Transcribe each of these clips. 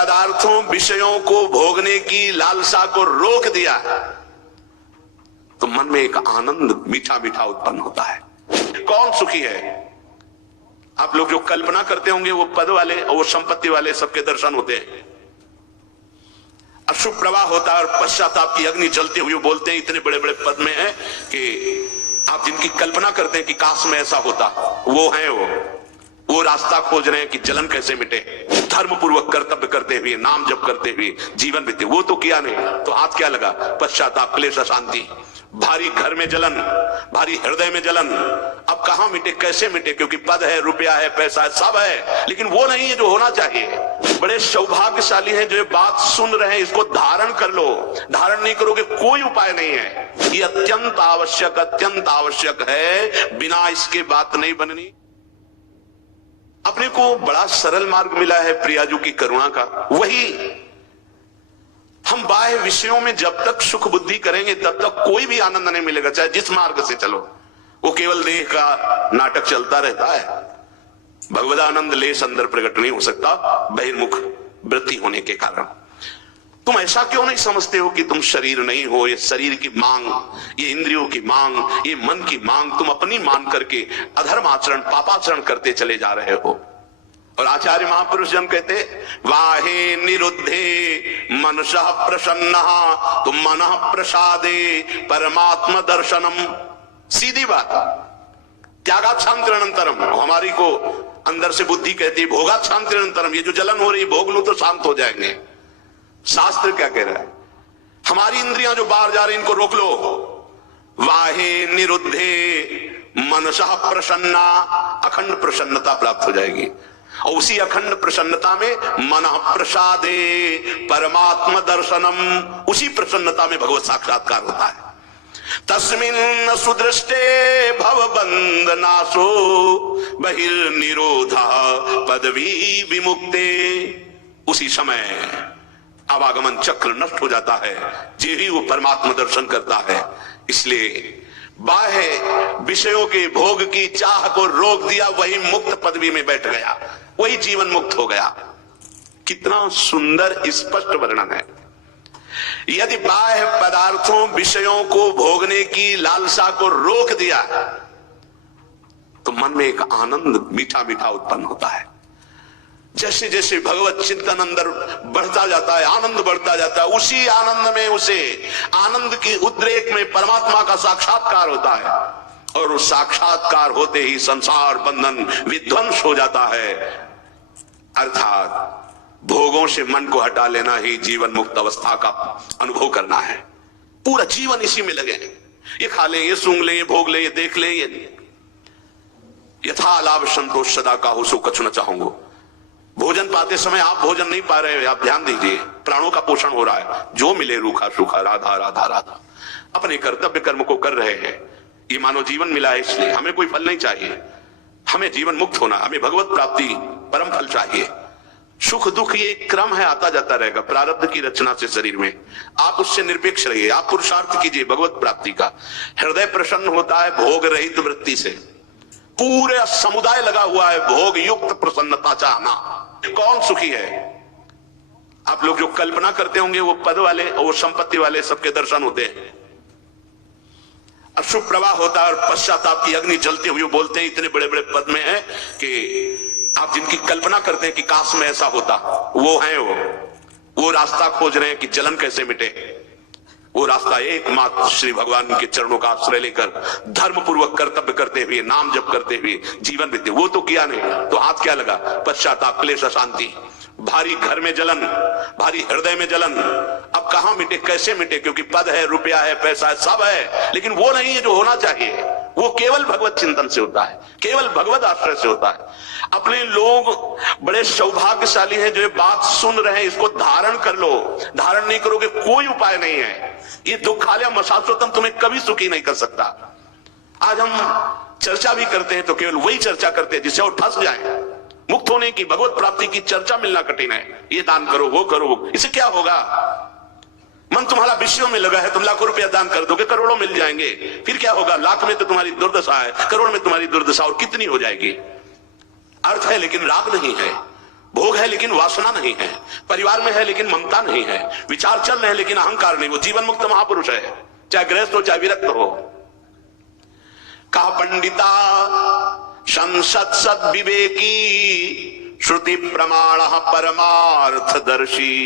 पदार्थों विषयों को भोगने की लालसा को रोक दिया तो मन में एक आनंद मीठा मीठा उत्पन्न होता है। कौन सुखी है? आप लोग जो कल्पना करते होंगे वो पद वाले और वो संपत्ति वाले सबके दर्शन होते हैं, अशुभ प्रवाह होता है और पश्चाताप की अग्नि जलती हुई बोलते हैं इतने बड़े बड़े पद में है कि आप जिनकी कल्पना करते हैं कि काश में ऐसा होता, वो है वो रास्ता खोज रहे हैं कि जलन कैसे मिटे, धर्म पूर्वक कर्तव्य करते हुए नाम जप करते हुए जीवन बीते। वो तो किया नहीं तो हाथ क्या लगा? पश्चाताप, क्लेश, अशांति, भारी घर में जलन, भारी हृदय में जलन। अब कहां मिटे, कैसे मिटे? क्योंकि पद है, रुपया है, पैसा है, सब है, लेकिन वो नहीं है जो होना चाहिए। बड़े सौभाग्यशाली हैं जो ये बात सुन रहे हैं, इसको धारण कर लो। धारण नहीं करोगे कोई उपाय नहीं है। ये अत्यंत आवश्यक है, बिना इसके बात नहीं बननी। अपने को बड़ा सरल मार्ग मिला है प्रियाजू की करुणा का। वही हम बाह्य विषयों में जब तक सुख बुद्धि करेंगे तब तक कोई भी आनंद नहीं मिलेगा, चाहे जिस मार्ग से चलो। वो केवल देह का नाटक चलता रहता है। भगवद आनंद लेस अंदर प्रकट नहीं हो सकता बहिर्मुख वृत्ति होने के कारण। तुम ऐसा क्यों नहीं समझते हो कि तुम शरीर नहीं हो? ये शरीर की मांग, ये इंद्रियों की मांग, ये मन की मांग तुम अपनी मान करके अधर्म आचरण, पापाचरण करते चले जा रहे हो। और आचार्य महापुरुष जन कहते वाहे निरुद्धे मनसः प्रसन्नः तुम मनः प्रसादे परमात्मा दर्शनम। सीधी बात। त्यागाच्छांतिरनंतरम, हमारी को अंदर से बुद्धि कहती है भोगाच्छांतिरनंतरम, ये जो जलन हो रही है भोग लो तो शांत हो जाएंगे। शास्त्र क्या कह रहा है? हमारी इंद्रियां जो बाहर जा रही इनको रोक लो। वाहे निरुद्धे मनसः प्रसन्ना, अखंड प्रसन्नता प्राप्त हो जाएगी। और उसी अखंड प्रसन्नता में मनः प्रसादे परमात्मा दर्शनम, उसी प्रसन्नता में भगवत साक्षात्कार होता है। तस्मिन् सुदृष्टे भवबंधनासो बहिर्निरोधा पदवी विमुक्ते। उसी समय आवागमन चक्र नष्ट हो जाता है, जे ही वो परमात्मा दर्शन करता है। इसलिए बाह्य विषयों के भोग की चाह को रोक दिया, वही मुक्त पदवी में बैठ गया, वही जीवन मुक्त हो गया। कितना सुंदर स्पष्ट वर्णन है। यदि बाह्य पदार्थों विषयों को भोगने की लालसा को रोक दिया तो मन में एक आनंद मीठा मीठा उत्पन्न होता है। जैसे जैसे भगवत चिंतन अंदर बढ़ता जाता है, आनंद बढ़ता जाता है, उसी आनंद में, उसे आनंद की उद्रेक में परमात्मा का साक्षात्कार होता है। और उस साक्षात्कार होते ही संसार बंधन विध्वंस हो जाता है। अर्थात भोगों से मन को हटा लेना ही जीवन मुक्त अवस्था का अनुभव करना है। पूरा जीवन इसी में लगे। ये खा ले, ये सूंघ ले, ये भोग ले, ये देख ले, ये यथा लाभ संतोष सदा का हो सो कछु न चाहूंगो। भोजन पाते समय आप भोजन नहीं पा रहे, आप ध्यान दीजिए, प्राणों का पोषण हो रहा है। जो मिले रूखा सूखा, राधा राधा राधा, अपने कर्तव्य कर्म को कर रहे हैं। ये मानव जीवन मिला है, इसलिए हमें कोई फल नहीं चाहिए। हमें जीवन मुक्त होना, हमें भगवत प्राप्ति परम फल चाहिए। सुख दुख ये एक क्रम है, आता जाता रहेगा प्रारब्ध की रचना से शरीर में। आप उससे निरपेक्ष रहिए, आप पुरुषार्थ कीजिए भगवत प्राप्ति का। हृदय प्रसन्न होता है भोग रहित वृत्ति से। पूरे समुदाय लगा हुआ है भोग युक्त प्रसन्नता चाहना। कौन सुखी है? आप लोग जो कल्पना करते होंगे वो पद वाले और वो संपत्ति वाले सबके दर्शन होते हैं। अशुभ प्रवाह होता है और पश्चाताप की अग्नि जलती हुई बोलते हैं इतने बड़े बड़े पद में है कि आप जिनकी कल्पना करते हैं कि काश में ऐसा होता, वो है वो रास्ता खोज रहे हैं कि जलन कैसे मिटे। वो रास्ता एकमात्र श्री भगवान के चरणों का आश्रय लेकर धर्म पूर्वक कर्तव्य करते हुए नाम जप करते हुए जीवन बीते। वो तो किया नहीं तो हाथ क्या लगा? पश्चाताप, क्लेश, अशांति, भारी घर में जलन, भारी हृदय में जलन। अब कहां मिटे, कैसे मिटे? क्योंकि पद है, रुपया है, पैसा है, सब है, लेकिन वो नहीं है जो होना चाहिए। वो केवल भगवत चिंतन से होता है, केवल भगवत आश्रय से होता है। अपने लोग बड़े सौभाग्यशाली हैं जो ये बात सुन रहे हैं, इसको धारण कर लो। धारण नहीं करोगे कोई उपाय नहीं है। ये दुखालय मशाश्वतम तुम्हें कभी सुखी नहीं कर सकता। आज हम चर्चा भी करते हैं तो केवल वही चर्चा करते हैं जिससे वो ठस जाए। मुक्त होने की, भगवत प्राप्ति की चर्चा मिलना कठिन है। ये दान करो, वो करो, इससे क्या होगा? मन तुम्हारा विषयों में लगा है, तुम लाखों रुपया दान कर दोगे, करोड़ों मिल जाएंगे, फिर क्या होगा? लाख में तो तुम्हारी दुर्दशा है, करोड़ में तुम्हारी दुर्दशा और कितनी हो जाएगी? अर्थ है लेकिन राग नहीं है। भोग है लेकिन वासना नहीं है, परिवार में है लेकिन ममता नहीं है, विचार चल रहे हैं लेकिन अहंकार नहीं, वो जीवन मुक्त महापुरुष है, चाहे गृहस्थ हो चाहे विरक्त हो। कहा पंडिता संसद सद विवेकी श्रुति प्रमाण परमार्थदर्शी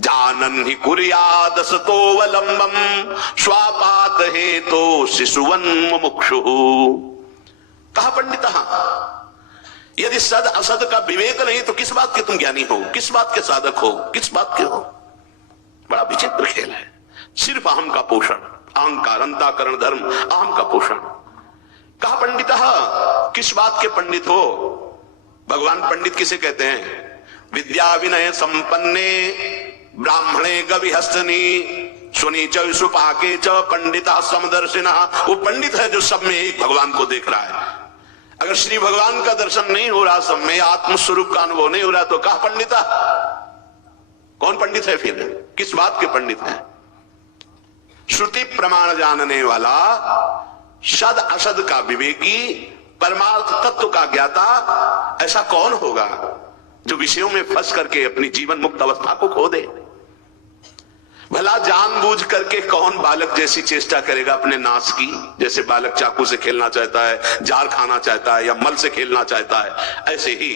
जानन ही कुर्यादसतोवलंबम स्वापात हेतो शिशुवन मुमुक्षु। कहा पंडिता यदि सद असद का विवेक नहीं तो किस बात के तुम ज्ञानी हो, किस बात के साधक हो, किस बात के हो? बड़ा विचित्र खेल है। सिर्फ अहम का पोषण, अहंकार, अंतःकरण धर्म, अहम का पोषण। कहा पंडिता किस बात के पंडित हो? भगवान पंडित किसे कहते हैं? विद्या विनय संपन्ने ब्राह्मणे गविहस्तनी सुनी च सुपाके च पंडिता समदर्शिना। वो पंडित है जो सब में एक भगवान को देख रहा है। अगर श्री भगवान का दर्शन नहीं हो रहा, सब में आत्मस्वरूप का अनुभव नहीं हो रहा, तो कहा पंडिता? कौन पंडित है फिर? किस बात के पंडित है? श्रुति प्रमाण जानने वाला, सद असद का विवेकी, परमार्थ तत्व का ज्ञाता, ऐसा कौन होगा जो विषयों में फंस करके अपनी जीवन मुक्त अवस्था को खो दे? भला जानबूझ करके कौन बालक जैसी चेष्टा करेगा अपने नाश की? जैसे बालक चाकू से खेलना चाहता है, जार खाना चाहता है या मल से खेलना चाहता है, ऐसे ही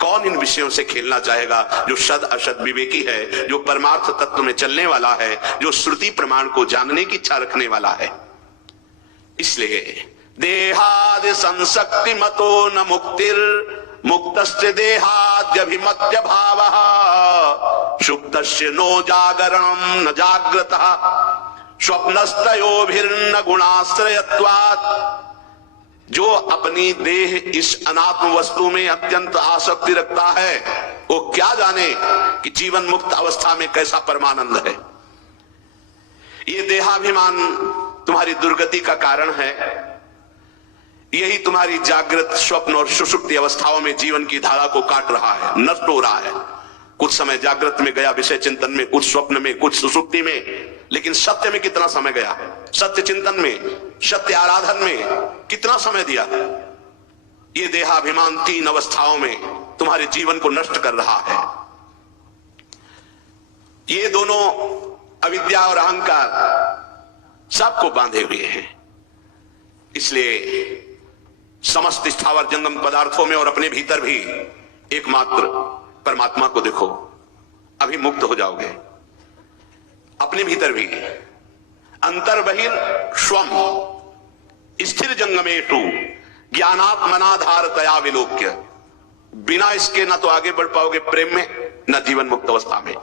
कौन इन विषयों से खेलना चाहेगा जो सद असद विवेकी है, जो परमार्थ तत्व में चलने वाला है, जो श्रुति प्रमाण को जानने की इच्छा रखने वाला है। इसलिए देहादि संसक्ति मतो न मुक्तिर मुक्तस्य देहाद्यभिमत्य भावः सुप्तस्य नो जागरणं न जाग्रतः स्वप्नस्तयोभिर्न गुणाश्रयत्वात्। जो अपनी देह इस अनात्म वस्तु में अत्यंत आसक्ति रखता है, वो क्या जाने कि जीवन मुक्त अवस्था में कैसा परमानंद है। ये देहाभिमान तुम्हारी दुर्गति का कारण है। यही तुम्हारी जागृत, स्वप्न और सुषुप्ति अवस्थाओं में जीवन की धारा को काट रहा है, नष्ट हो रहा है। कुछ समय जागृत में गया विषय चिंतन में, कुछ स्वप्न में, कुछ सुषुप्ति में, लेकिन सत्य में कितना समय गया? सत्य चिंतन में, सत्य आराधन में कितना समय दिया? ये देहाभिमान तीन अवस्थाओं में तुम्हारे जीवन को नष्ट कर रहा है। ये दोनों अविद्या और अहंकार सबको बांधे हुए हैं। इसलिए समस्त स्थावर जंगम पदार्थों में और अपने भीतर भी एकमात्र परमात्मा को देखो, अभी मुक्त हो जाओगे। अपने भीतर भी अंतर बहिर स्वम स्थिर जंगमेषु ज्ञानात्मनाधारतया विलोक्य। बिना इसके ना तो आगे बढ़ पाओगे प्रेम में, न जीवन मुक्त अवस्था में।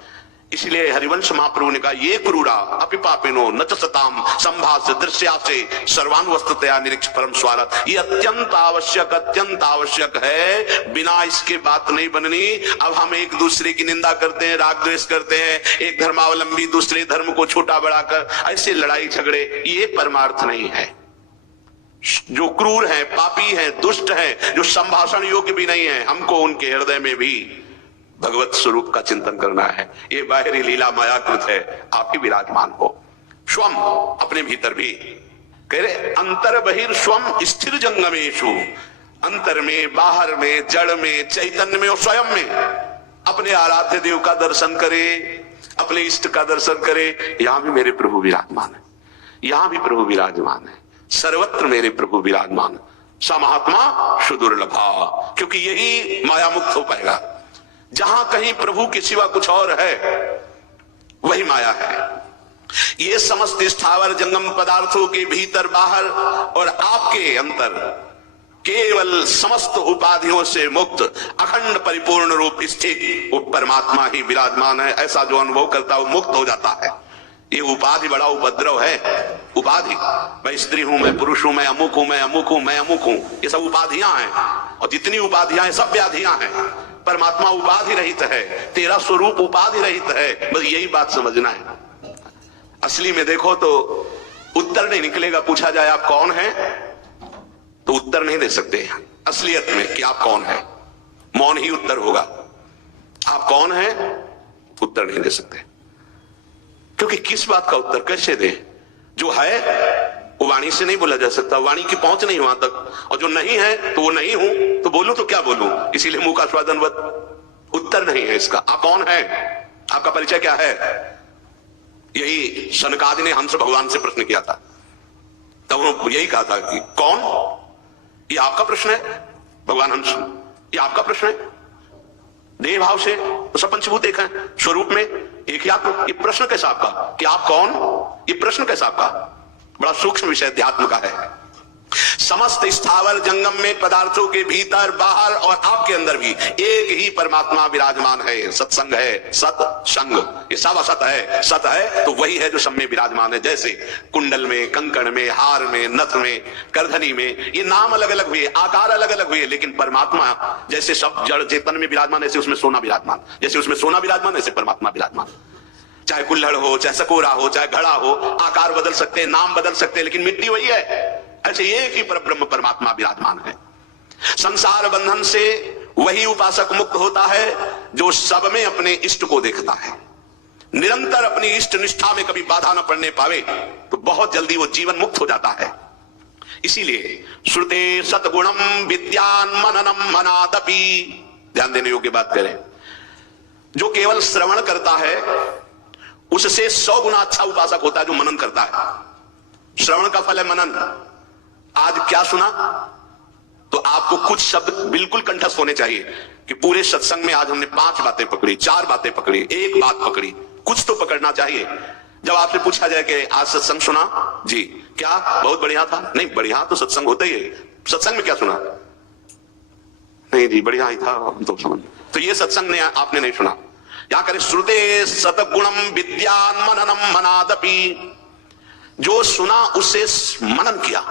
इसलिए हरिवंश महाप्रभु ने कहा ये क्रूरा अपिपापिनो न च सताम संभाष्य दृश्यासे सर्वान वस्तुतया निरीक्ष परम स्वारथ। ये अत्यंत आवश्यक है, बिना इसके बात नहीं बननी। अब हम एक दूसरे की निंदा करते हैं, राग द्वेष करते हैं, एक धर्मावलंबी दूसरे धर्म को छोटा बड़ा कर ऐसे लड़ाई झगड़े, ये परमार्थ नहीं है। जो क्रूर है, पापी है, दुष्ट है, जो संभाषण योग्य भी नहीं है, हमको उनके हृदय में भी भगवत स्वरूप का चिंतन करना है। ये बाहरी लीला मायाकृत है, आप ही विराजमान हो। स्वम अपने भीतर भी कह रहे अंतर बहिर स्वम स्थिर जंगमेशु। अंतर में, बाहर में, जड़ में, चैतन्य में और स्वयं में अपने आराध्य देव का दर्शन करे, अपने इष्ट का दर्शन करे। यहां भी मेरे प्रभु विराजमान है, यहां भी प्रभु विराजमान है, सर्वत्र मेरे प्रभु विराजमान। सा महात्मा सुदुर्लभा, क्योंकि यही माया मुक्त हो पाएगा। जहां कहीं प्रभु के सिवा कुछ और है वही माया है। ये समस्त स्थावर जंगम पदार्थों के भीतर बाहर और आपके अंतर केवल समस्त उपाधियों से मुक्त अखंड परिपूर्ण रूप स्थित वो परमात्मा ही विराजमान है। ऐसा जो अनुभव करता है वो मुक्त हो जाता है। ये उपाधि बड़ा उपद्रव है। उपाधि, मैं स्त्री हूं, मैं पुरुष हूं, मैं अमुक हूं, मैं अमुक हूं, मैं अमुक हूं, ये सब उपाधियां हैं। और जितनी उपाधियां हैं सब व्याधियां हैं। परमात्मा उपाधि रहित है, तेरा स्वरूप उपाधि रहित है। बस यही बात समझना है। असली में देखो तो उत्तर नहीं निकलेगा। पूछा जाए आप कौन है तो उत्तर नहीं दे सकते असलियत में कि आप कौन है। मौन ही उत्तर होगा। आप कौन है उत्तर नहीं दे सकते, क्योंकि किस बात का उत्तर कैसे दे? जो है वो वाणी से नहीं बोला जा सकता, वाणी की पहुंच नहीं वहां तक, और जो नहीं है तो वो नहीं हूं, तो बोलूं तो क्या बोलूं, इसीलिए मुंह का स्वादनवत उत्तर नहीं है इसका। आप कौन है, आपका परिचय क्या है? यही सनकादि ने हंस भगवान से प्रश्न किया था, तब उन्होंने यही कहा था कि कौन, ये आपका प्रश्न है भगवान हंस, ये आपका प्रश्न है। देह भाव से तो सब पंचभूत एक हैं, स्वरूप में एक ही आत्मा। ये प्रश्न कैसा आपका कि आप कौन, ये प्रश्न कैसा आपका? बड़ा सूक्ष्म विषय अध्यात्म का है। समस्त स्थावर जंगम में पदार्थों के भीतर बाहर और आपके अंदर भी एक ही परमात्मा विराजमान है। सत्संग है, सत्संग, ये सब असत है, सत है तो वही है जो सब में विराजमान है। जैसे कुंडल में, कंकड़ में, हार में, नथ में, करधनी में, ये नाम अलग अलग हुए, आकार अलग अलग हुए, लेकिन परमात्मा जैसे सब जड़ चेतन में विराजमान, ऐसे उसमें सोना विराजमान, जैसे उसमें सोना विराजमान ऐसे परमात्मा विराजमान। चाहे कुल्हड़ हो, चाहे सकोरा हो, चाहे घड़ा हो, आकार बदल सकते हैं, नाम बदल सकते हैं, लेकिन मिट्टी वही है। ऐसे एक ही परब्रह्म परमात्मा विराजमान है। संसार बंधन से वही उपासक मुक्त होता है जो सब में अपने इष्ट को देखता है, निरंतर अपनी इष्ट निष्ठा में कभी बाधा न पड़ने पावे तो बहुत जल्दी वो जीवन मुक्त हो जाता है। इसीलिए श्रुते सतगुणम विद्यान मननम मनादपि, ध्यान देने योग्य बात करें, जो केवल श्रवण करता है उससे 100 गुना अच्छा उपासक होता है जो मनन करता है। श्रवण का फल है मनन। आज क्या सुना तो आपको कुछ शब्द बिल्कुल कंठस्थ होने चाहिए कि पूरे सत्संग में आज हमने 5 बातें पकड़ी, 4 बातें पकड़ी, 1 बात पकड़ी, कुछ तो पकड़ना चाहिए। जब आपसे पूछा जाए कि आज सत्संग सुना जी, क्या बहुत बढ़िया था? नहीं, बढ़िया तो सत्संग होता ही है। सत्संग में क्या सुना? नहीं जी बढ़िया ही था, तो समझ, तो ये सत्संग ने आपने नहीं सुना। क्या करें? श्रुते सतगुणम विद्यान मननम मनादपि, जो सुना उसे मनन किया,